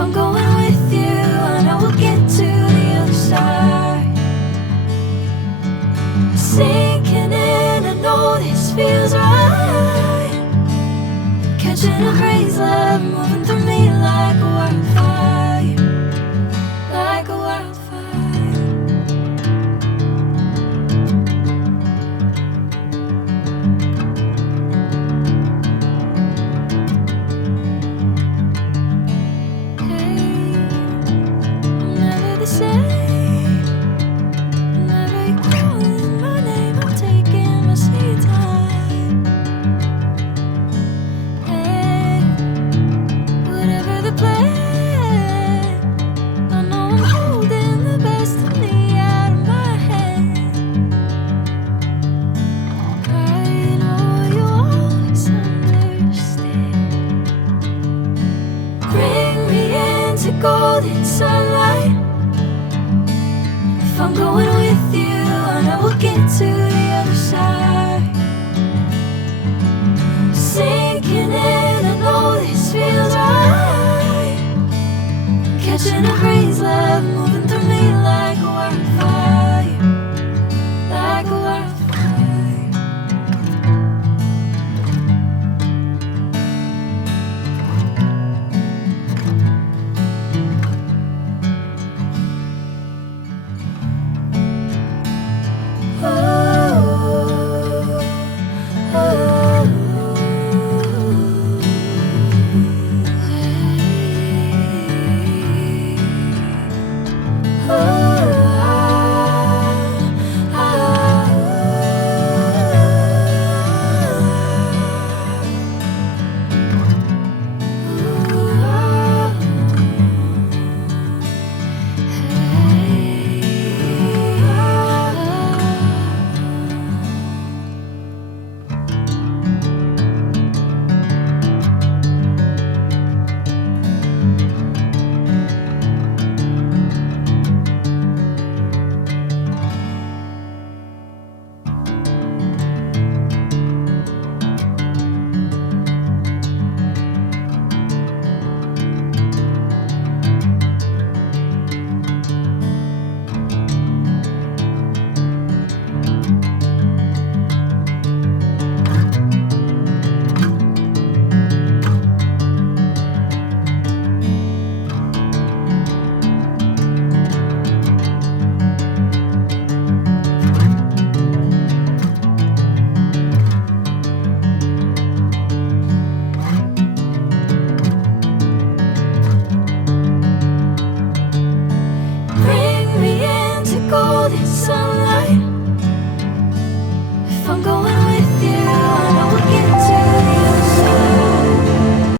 I'm going with you, I know we'll get to the other side. Sinking in, I know this feels right. Catching a crazy love, moving through me like a wildfire. Like a wildfire. Golden sunlight. If I'm going with you, I know we'll get to the other side. Sinking in, I know this feels right.